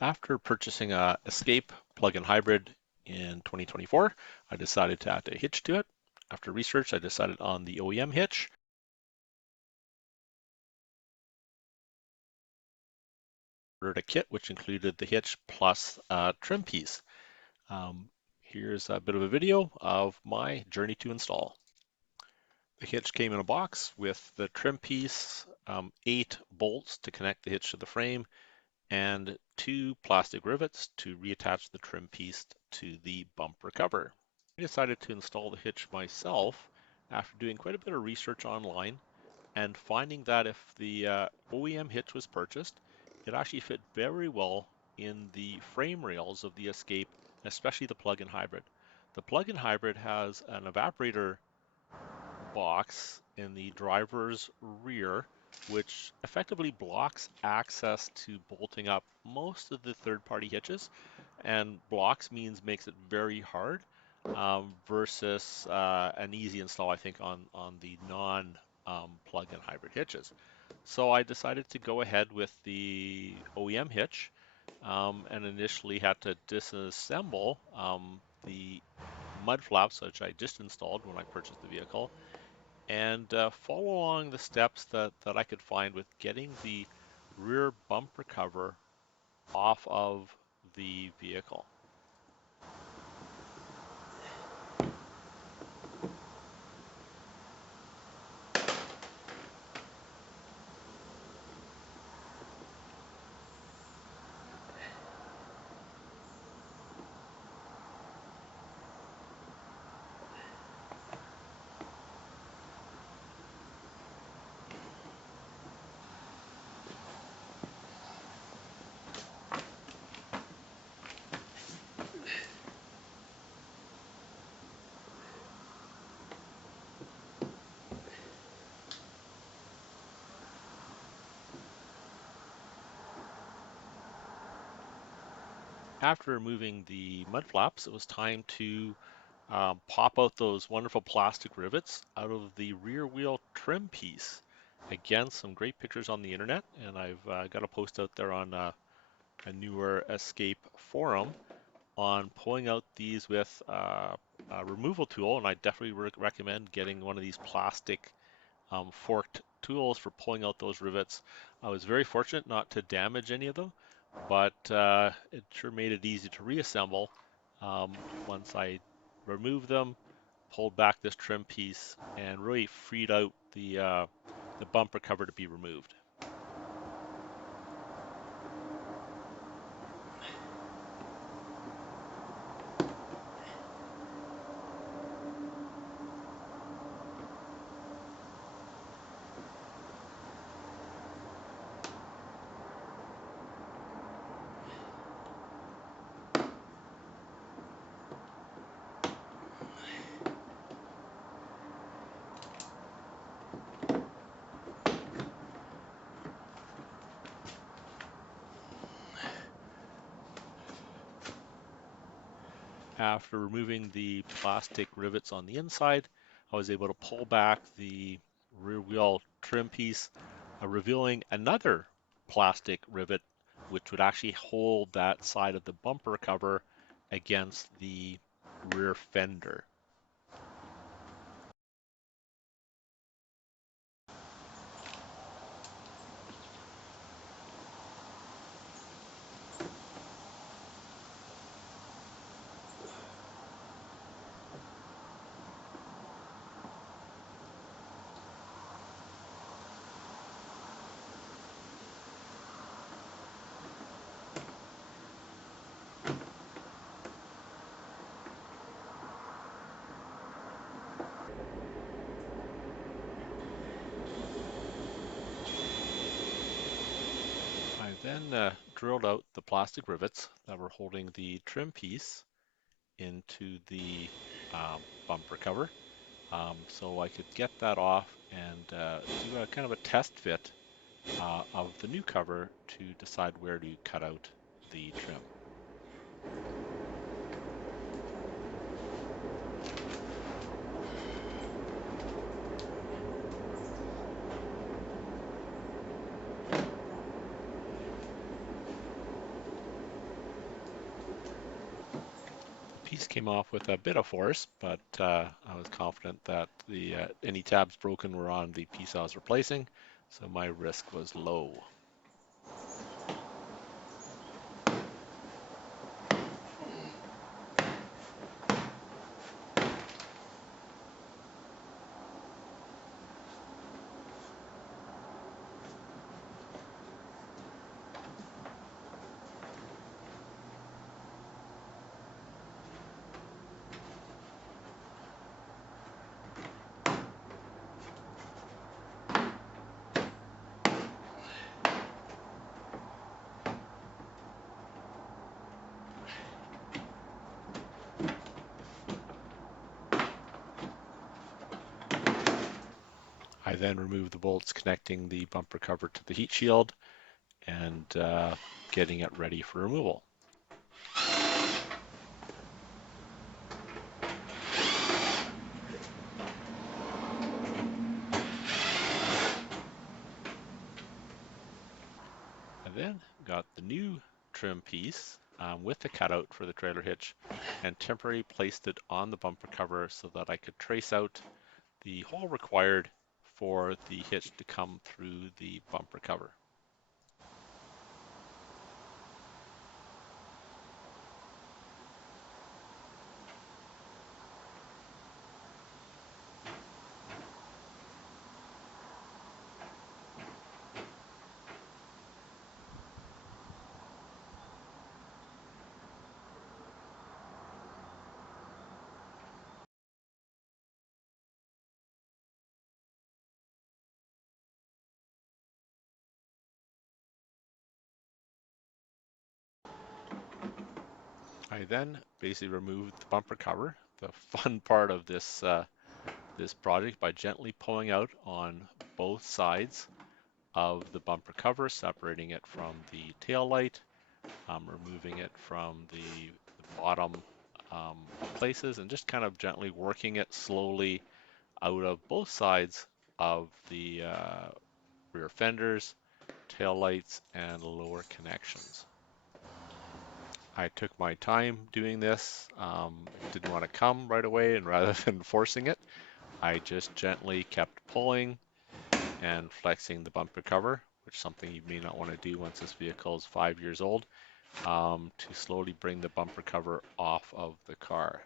After purchasing a Escape plug-in hybrid in 2024, I decided to add a hitch to it. After research, I decided on the OEM hitch. Ordered a kit which included the hitch plus a trim piece. Here's a bit of a video of my journey to install. The hitch came in a box with the trim piece, 8 bolts to connect the hitch to the frame, and 2 plastic rivets to reattach the trim piece to the bumper cover. I decided to install the hitch myself after doing quite a bit of research online and finding that if the OEM hitch was purchased, it actually fit very well in the frame rails of the Escape, especially the plug-in hybrid. The plug-in hybrid has an evaporator box in the driver's rear, which effectively blocks access to bolting up most of the third-party hitches, and blocks means makes it very hard versus an easy install, I think, on the non plug-in hybrid hitches. So I decided to go ahead with the OEM hitch and initially had to disassemble the mud flaps, which I just installed when I purchased the vehicle, and follow along the steps that I could find with getting the rear bumper cover off of the vehicle. After removing the mud flaps, it was time to pop out those wonderful plastic rivets out of the rear wheel trim piece. Again, some great pictures on the internet, and I've got a post out there on a newer Escape forum on pulling out these with a removal tool, and I definitely recommend getting one of these plastic forked tools for pulling out those rivets. I was very fortunate not to damage any of them, but it sure made it easy to reassemble once I removed them, pulled back this trim piece, and really freed out the bumper cover to be removed. After removing the plastic rivets on the inside, I was able to pull back the rear wheel trim piece, revealing another plastic rivet which would actually hold that side of the bumper cover against the rear fender. I then drilled out the plastic rivets that were holding the trim piece into the bumper cover, so I could get that off and do a kind of a test fit of the new cover to decide where to cut out the trim. piece came off with a bit of force, but I was confident that any tabs broken were on the piece I was replacing, so my risk was low. I then removed the bolts connecting the bumper cover to the heat shield and getting it ready for removal. I then got the new trim piece with the cutout for the trailer hitch and temporarily placed it on the bumper cover so that I could trace out the hole required for the hitch to come through the bumper cover. I then basically removed the bumper cover, the fun part of this this project, by gently pulling out on both sides of the bumper cover, separating it from the tail light, removing it from the bottom places, and just kind of gently working it slowly out of both sides of the rear fenders, tail lights, and lower connections. I took my time doing this. Didn't want to come right away, and rather than forcing it, I just gently kept pulling and flexing the bumper cover, which is something you may not want to do once this vehicle is 5 years old, to slowly bring the bumper cover off of the car.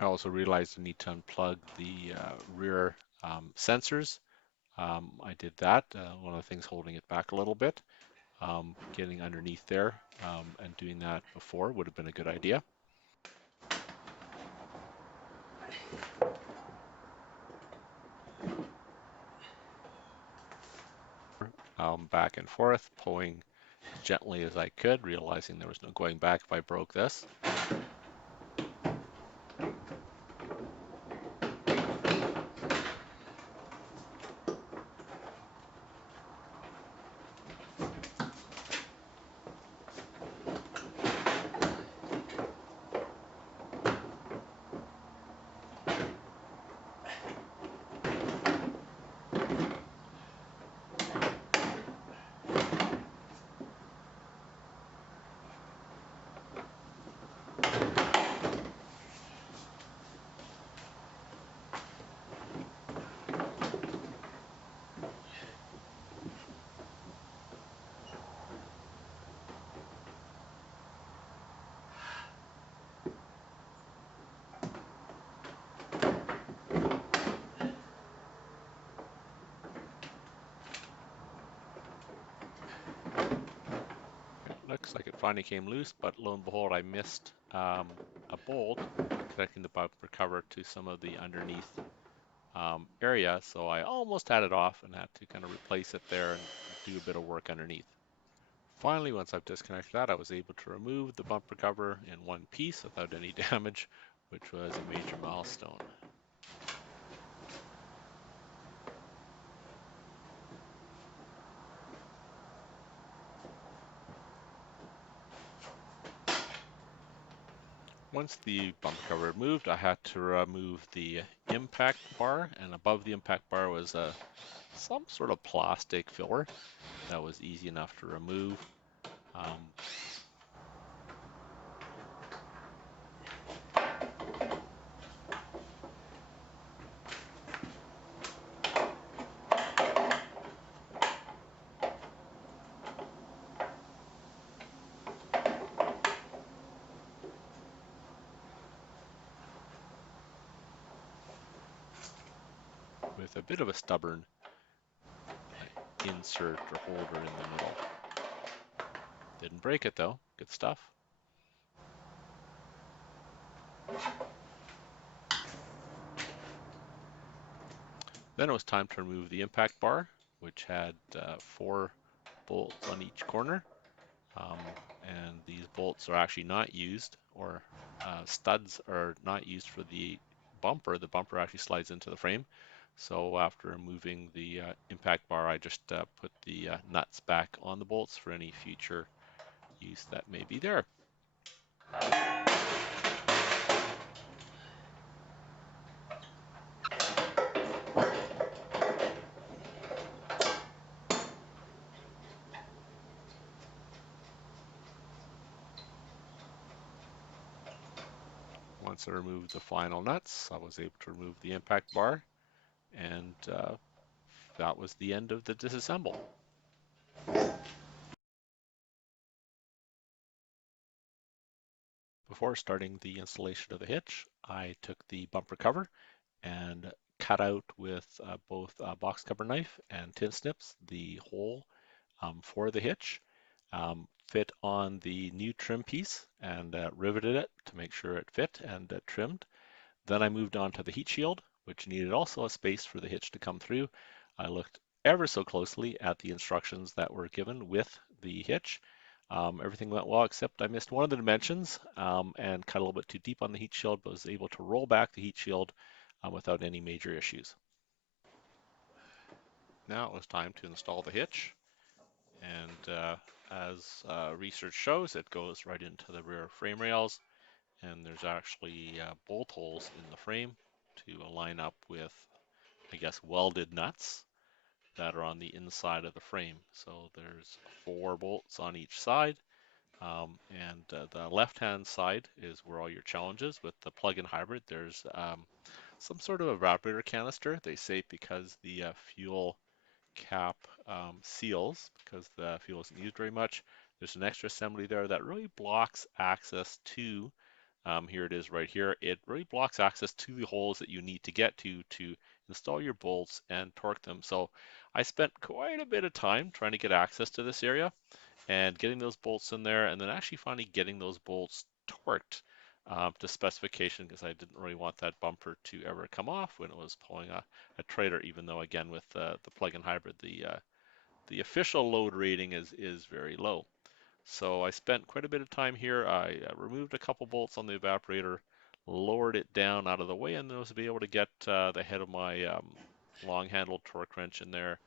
I also realized I need to unplug the rear sensors. I did that. One of the things holding it back a little bit, getting underneath there and doing that before would have been a good idea. Back and forth, pulling gently as I could, realizing there was no going back if I broke this. Looks like it finally came loose, but lo and behold, I missed a bolt connecting the bumper cover to some of the underneath area, so I almost had it off and had to kind of replace it there and do a bit of work underneath. Finally, once I've disconnected that, I was able to remove the bumper cover in one piece without any damage, which was a major milestone. Once the bumper cover removed, I had to remove the impact bar, and above the impact bar was some sort of plastic filler that was easy enough to remove. With a bit of a stubborn insert or holder in the middle. Didn't break it though, good stuff. Then it was time to remove the impact bar, which had 4 bolts on each corner. And these bolts are actually not used, or studs are not used for the bumper. The bumper actually slides into the frame. So after removing the impact bar, I just put the nuts back on the bolts for any future use that may be there. Once I removed the final nuts, I was able to remove the impact bar, and that was the end of the disassemble. Before starting the installation of the hitch, I took the bumper cover and cut out with both a box cover knife and tin snips the hole for the hitch, fit on the new trim piece and riveted it to make sure it fit and trimmed. Then I moved on to the heat shield, which needed also a space for the hitch to come through. I looked ever so closely at the instructions that were given with the hitch. Everything went well, except I missed one of the dimensions and cut a little bit too deep on the heat shield, but was able to roll back the heat shield without any major issues. Now it was time to install the hitch, and as research shows, it goes right into the rear frame rails, and there's actually bolt holes in the frame to line up with, I guess, welded nuts that are on the inside of the frame. So there's 4 bolts on each side, and the left-hand side is where all your challenges with the plug-in hybrid. There's some sort of evaporator canister, they say, because the fuel cap seals, because the fuel isn't used very much. There's an extra assembly there that really blocks access to, here it is right here, it really blocks access to the holes that you need to get to install your bolts and torque them. So I spent quite a bit of time trying to get access to this area and getting those bolts in there, and then actually finally getting those bolts torqued to specification, because I didn't really want that bumper to ever come off when it was pulling a trailer, even though, again, with the plug-in hybrid, the official load rating is very low. So I spent quite a bit of time here. I removed a couple bolts on the evaporator, lowered it down out of the way, and then was able to get the head of my long-handled torque wrench in there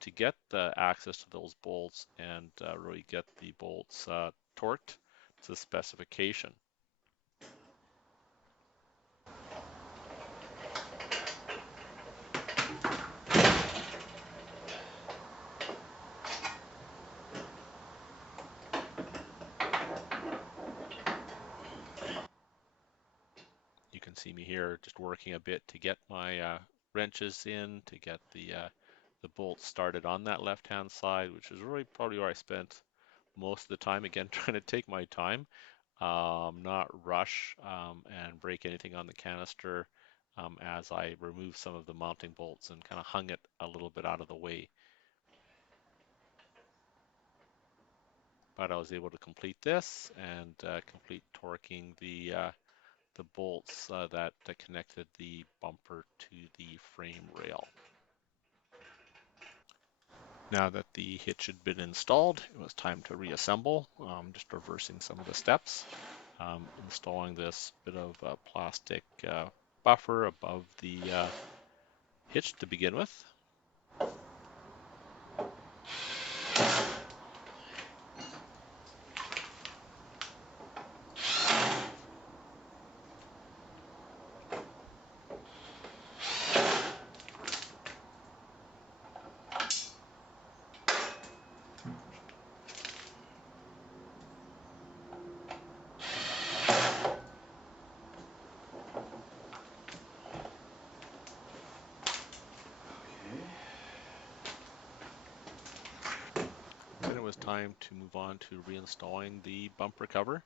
to get access to those bolts and really get the bolts torqued to specification. You can see me here just working a bit to get my wrenches in, to get the bolts started on that left-hand side, which is really probably where I spent most of the time, again, trying to take my time, not rush and break anything on the canister as I removed some of the mounting bolts and kind of hung it a little bit out of the way. but I was able to complete this and complete torquing the bolts that connected the bumper to the frame rail. Now that the hitch had been installed, it was time to reassemble. Just reversing some of the steps, installing this bit of plastic buffer above the hitch to begin with. Then it was time to move on to reinstalling the bumper cover.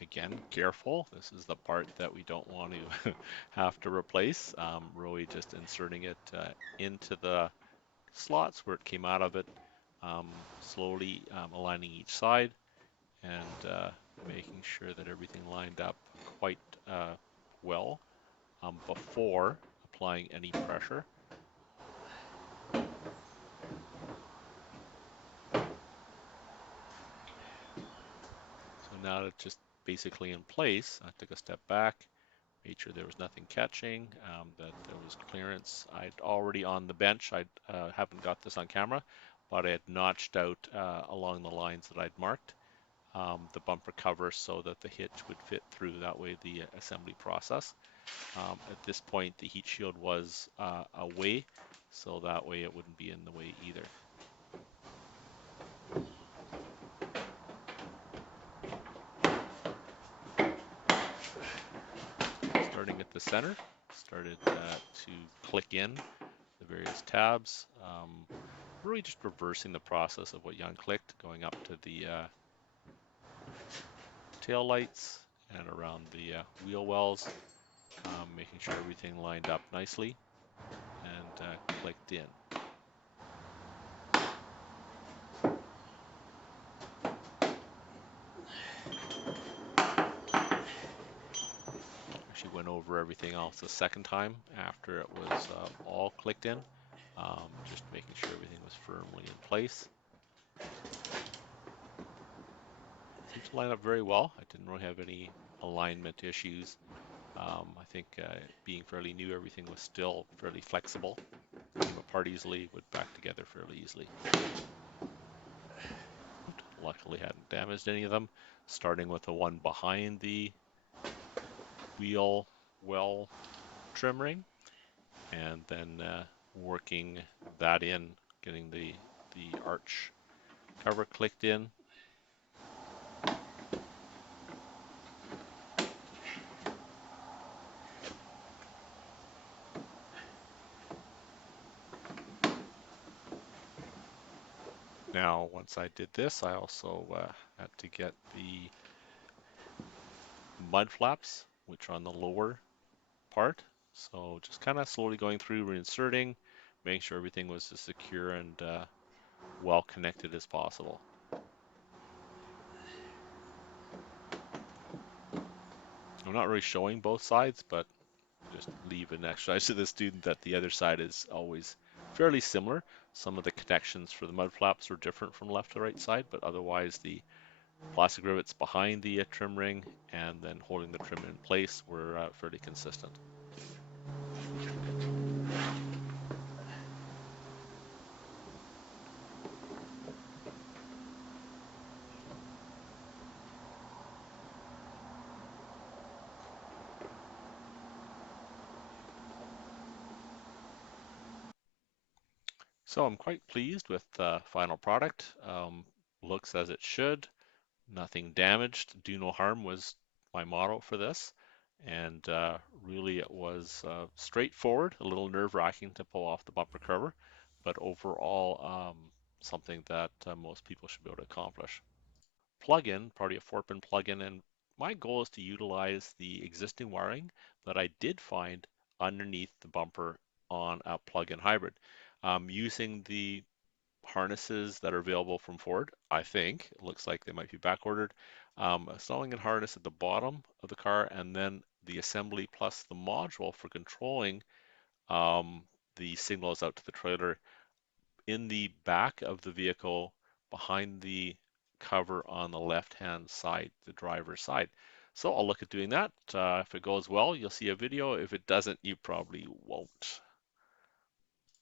Again, careful. This is the part that we don't want to have to replace. Really just inserting it into the slots where it came out of it, slowly aligning each side and making sure that everything lined up quite well before applying any pressure. So now it's just basically in place. I took a step back, made sure there was nothing catching, that there was clearance. I'd already on the bench, I haven't got this on camera, but I had notched out along the lines that I'd marked the bumper cover so that the hitch would fit through that way the assembly process. At this point, the heat shield was away, so that way it wouldn't be in the way either. Starting at the center, started to click in the various tabs, really just reversing the process of what you unclicked, going up to the tail lights and around the wheel wells, making sure everything lined up nicely and clicked in. Actually went over everything else the second time after it was all clicked in, just making sure everything was firmly in place. Seemed to line up very well. I didn't really have any alignment issues. I think being fairly new, everything was still fairly flexible. Came apart easily, would back together fairly easily. Luckily hadn't damaged any of them. Starting with the one behind the wheel well trim ring, and then working that in, getting the arch cover clicked in. Now, once I did this, I also had to get the mud flaps, which are on the lower part. So just kind of slowly going through, reinserting, making sure everything was as secure and well connected as possible. I'm not really showing both sides, but just leave an exercise to the student that the other side is always fairly similar. Some of the connections for the mud flaps are different from left to right side, but otherwise the plastic rivets behind the trim ring and then holding the trim in place were fairly consistent. So I'm quite pleased with the final product. Looks as it should. Nothing damaged. Do no harm was my motto for this. And really it was straightforward, a little nerve-wracking to pull off the bumper cover, but overall something that most people should be able to accomplish. Plug-in, probably a 4-pin plug-in, and my goal is to utilize the existing wiring that I did find underneath the bumper on a plug-in hybrid. Using the harnesses that are available from Ford, I think. It looks like they might be back ordered. Installing a harness at the bottom of the car, and then the assembly plus the module for controlling um, the signals out to the trailer in the back of the vehicle behind the cover on the left-hand side, the driver's side. So I'll look at doing that. If it goes well, you'll see a video. If it doesn't, you probably won't.